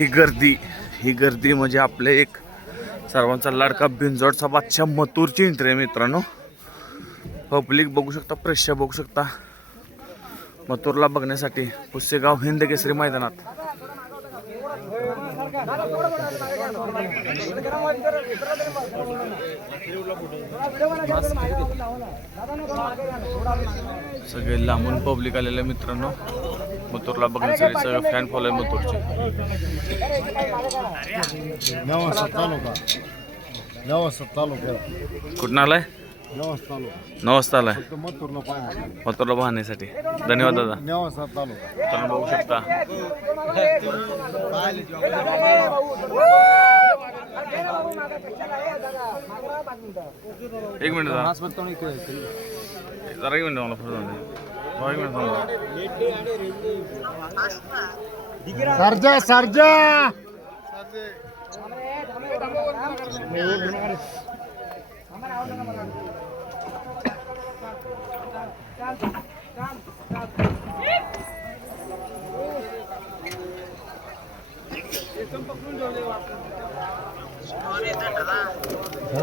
ही गर्दी ही गर्दी म्हणजे आपले एक सर्वांचा लाडका बिंजोडचा बादशाह मतूरची एंट्री आहे मित्रांनो. पब्लिक बघू शकता प्रेक्षक बघू शकता. मतूरला बघण्यासाठी पुसेगाव हिंद केसरी मैदानात. सगळे लांबून पब्लिक आलेले मित्रांनो. मथुरला बघण्यासाठी सगळं फॅन फॉलो आहे मथुरचे व्यवस्था तालुका व्यवस्था तालुक्याला कुठून आलाय? तालुका मथुरला मथुरला पाहण्यासाठी. धन्यवाद दादा. तालुका तुम्ही बघू शकता. एक मिनिट दादा जरा एक मिनिट मला फोटो जाऊ दे. हो, एक मिनिट थांबा. सरजा सरजा हो, एक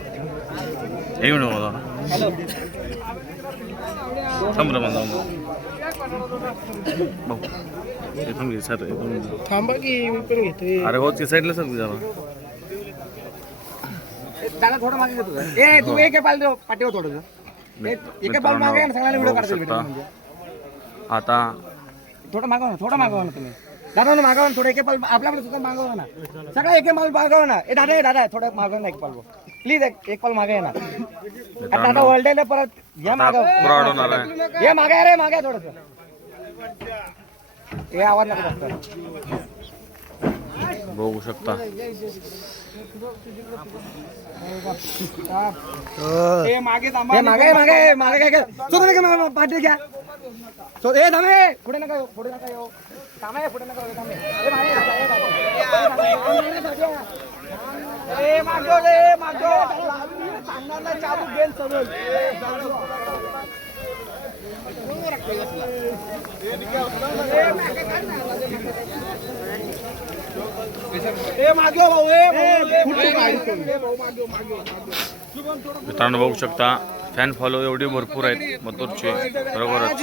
एक मिनिट मला थांब रे मला भाऊ थांब. घे सर थांबा की मी पण अरे हो ती साईडला सर जरा दादा थोडं मागे घेतो ए तू एक पाल देऊ पाठीवर थोडं एका पाल मागे सगळ्यांना व्हिडिओ काढतो आता थोडं मागवा ना थोडं मागवा ना तुम्ही. दादा ना मागवा ना थोडं एक पाल आपल्याकडे सुद्धा मागवा ना. सगळं एक पाल मागवा ना. ए दादा ए दादा थोडं मागवा ना एक पाल प्लीज एक एक पाल मागे ये ना. आता दादा वर्ल्ड परत या माग. फ्रॉड होणार आहे. ये मागे रे मागे थोडस. हे आवाज नको जास्त. बघू शकता. मागे मागे मागे मागे काय काय नका मागे पाठी घ्या. चोर ए थांबे पुढे नका येऊ, पुढे नका येऊ थांबा पुढे नका येऊ, थांबे ए मागे जा, ए मागे. ए मागे. ए मागो रे मागो. सांगणार ना गेल सगळं मित्रांनो बघू शकता फॅन फॉलो एवढे भरपूर आहेत मथुरचे बरोबरच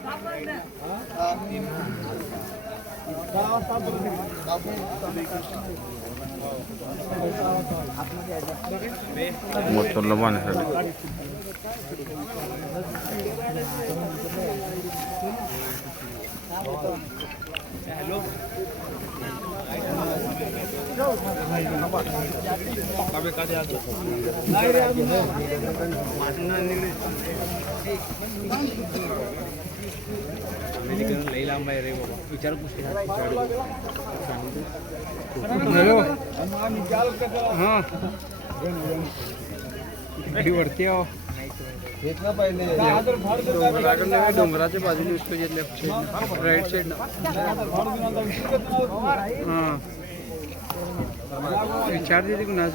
नको इथे इथं मध्यभागी ए भाऊ मागो मागो एकदा सांगतो मी जरा मागवर आधीच सांगतो मागे जा एकदम मथुरला पाहण्यासाठी वरती डोंगराच्या बाजूने दिसतो लेफ्ट साईड राईट साईड विचार दे तू नाच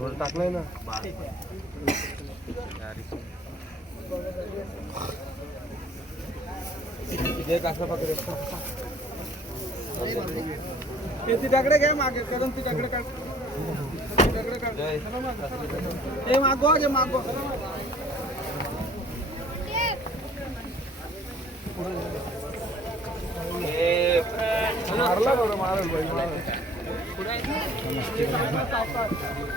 म्हणते टाकलाय ना. तिच्याकडे घ्या मागे करून तिच्याकडे काढ. तिच्याकडे काढ. हे मागवा जे मागवा. मारला बरं मारल. बाई